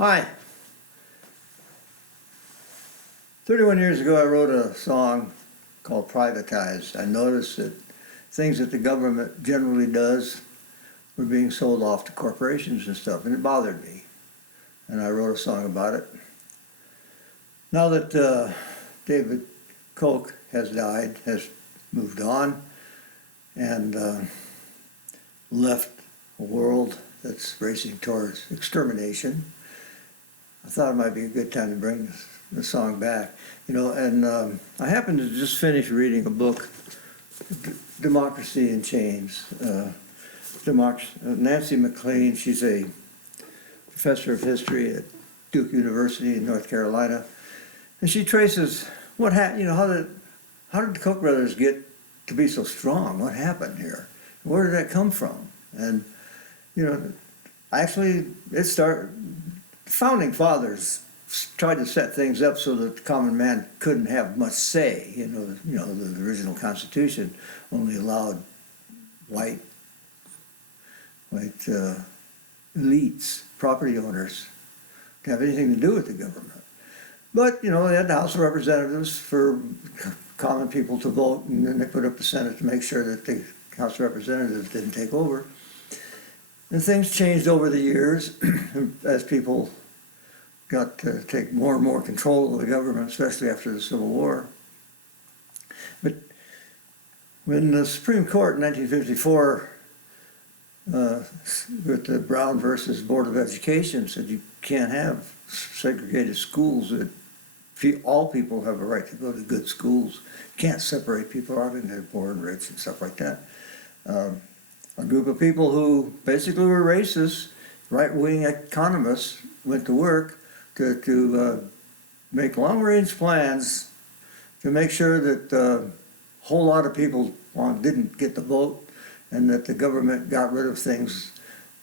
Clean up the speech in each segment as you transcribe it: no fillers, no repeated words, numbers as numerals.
Hi. 31 years ago I wrote a song called Privatize. I noticed that things that the government generally does were being sold off to corporations and stuff, and it bothered me. And I wrote a song about it. Now that David Koch has died, has moved on, and left a world that's racing towards extermination, I thought it might be a good time to bring the song back. You know, and I happened to just finish reading a book, Democracy in Chains. Nancy McLean, she's a professor of history at Duke University in North Carolina, and she traces what happened. You know, how did the Koch brothers get to be so strong? What happened here? Where did that come from? And you know, actually, founding fathers tried to set things up so that the common man couldn't have much say. The original Constitution only allowed white elites, property owners, to have anything to do with the government. But you know, they had the House of Representatives for common people to vote, and then they put up the Senate to make sure that the House of Representatives didn't take over. And things changed over the years as people got to take more and more control of the government, especially after the Civil War. But when the Supreme Court in 1954, with the Brown versus Board of Education, said you can't have segregated schools, that all people have a right to go to good schools. You can't separate people out into poor and rich and stuff like that. A group of people who basically were racist, right-wing economists, went to work to make long-range plans to make sure that a whole lot of people didn't get the vote, and that the government got rid of things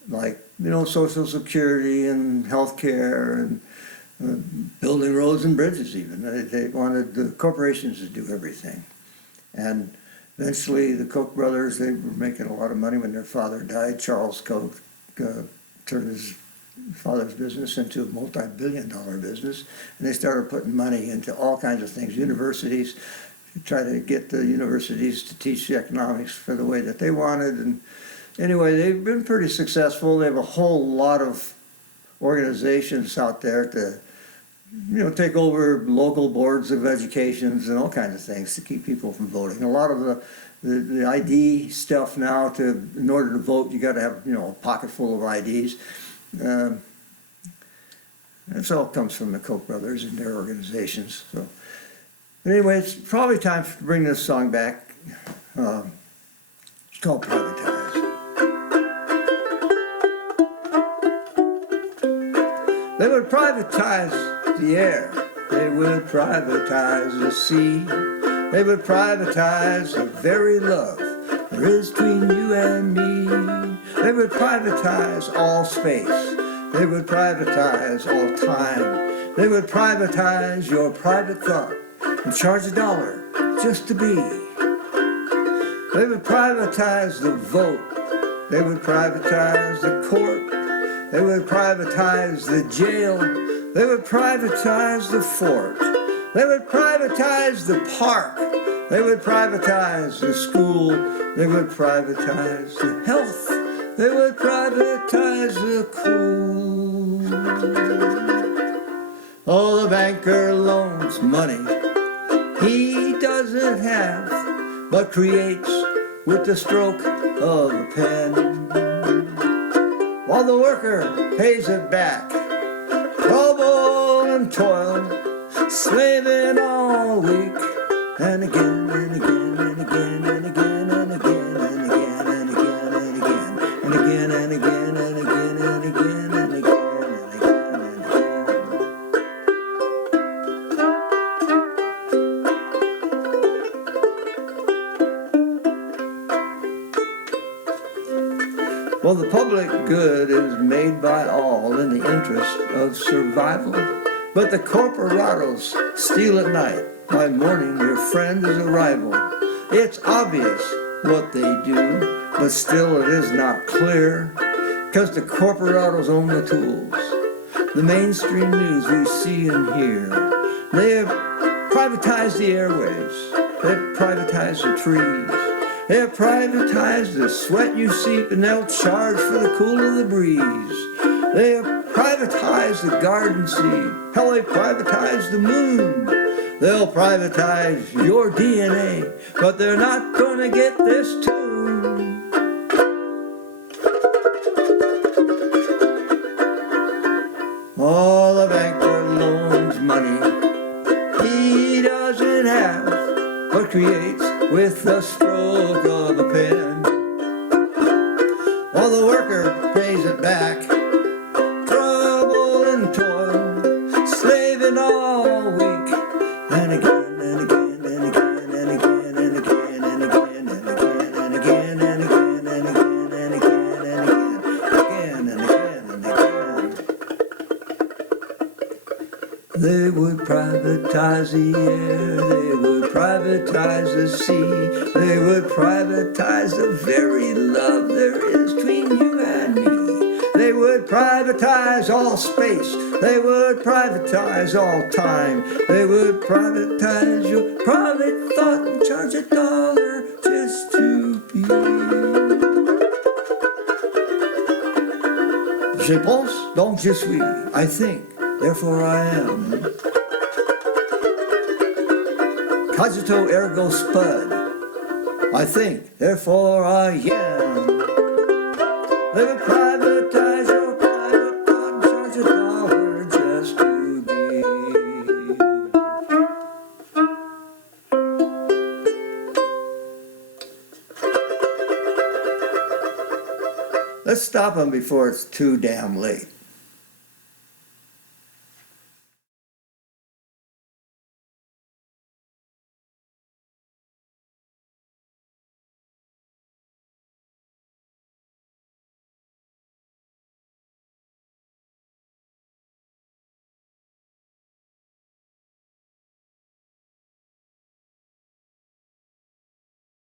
like, you know, Social Security and health care and building roads and bridges even. They wanted the corporations to do everything. And eventually the Koch brothers, they were making a lot of money when their father died. Charles Koch turned his father's business into a multi-billion-dollar business, and they started putting money into all kinds of things, universities, to try to get the universities to teach the economics for the way that they wanted. And anyway, they've been pretty successful. They have a whole lot of organizations out there to, you know, take over local boards of educations and all kinds of things to keep people from voting. A lot of the ID stuff now, in order to vote, you got to have, you know, a pocket full of IDs. This all comes from the Koch brothers and their organizations. So anyway, it's probably time to bring this song back. It's called Privatize. They would privatize the air. They would privatize the sea. They would privatize the very love there is between you and me. They would privatize all space. They would privatize all time. They would privatize your private thought and charge $1 just to be. They would privatize the vote. They would privatize the court. They would privatize the jail. They would privatize the fort. They would privatize the park. They would privatize the school. They would privatize the health. They would privatize the cool. Oh, the banker loans money he doesn't have, but creates with the stroke of a pen, while the worker pays it back, trouble and toil, slaving all week, and again and again and again and again and again and again and again and again and again and again and again and again and again and again. Well, the public good is made by all in the interest of survival, but the corporatos steal at night. By morning your friend is a rival. It's obvious what they do, but still it is not clear, 'cause the corporatos own the tools. the mainstream news we see and hear. They have privatized the airwaves. They have privatized the trees. They have privatized the sweat you seep, and they'll charge for the cool of the breeze. They have privatized the garden seed. Hell, they privatized the moon. They'll privatize your DNA, but they're not gonna get this tune. All the banker loans money he doesn't have, but creates with the stroke of a pen. While the worker pays it back, trouble and toil, slaving all week, and again and again and again and again and again and again and again and again and again and again and again and again and again and again. They would privatize the air, they would privatize the sea, they would privatize the very love there is between you and me. They would privatize all space, they would privatize all time, they would privatize your private thought and charge $1 just to be. Je pense, donc je suis. I think, therefore I am. Cogito ergo spud. I think, therefore I am. They would privatize your private thought and charge $1 just to be. Let's stop them before it's too damn late.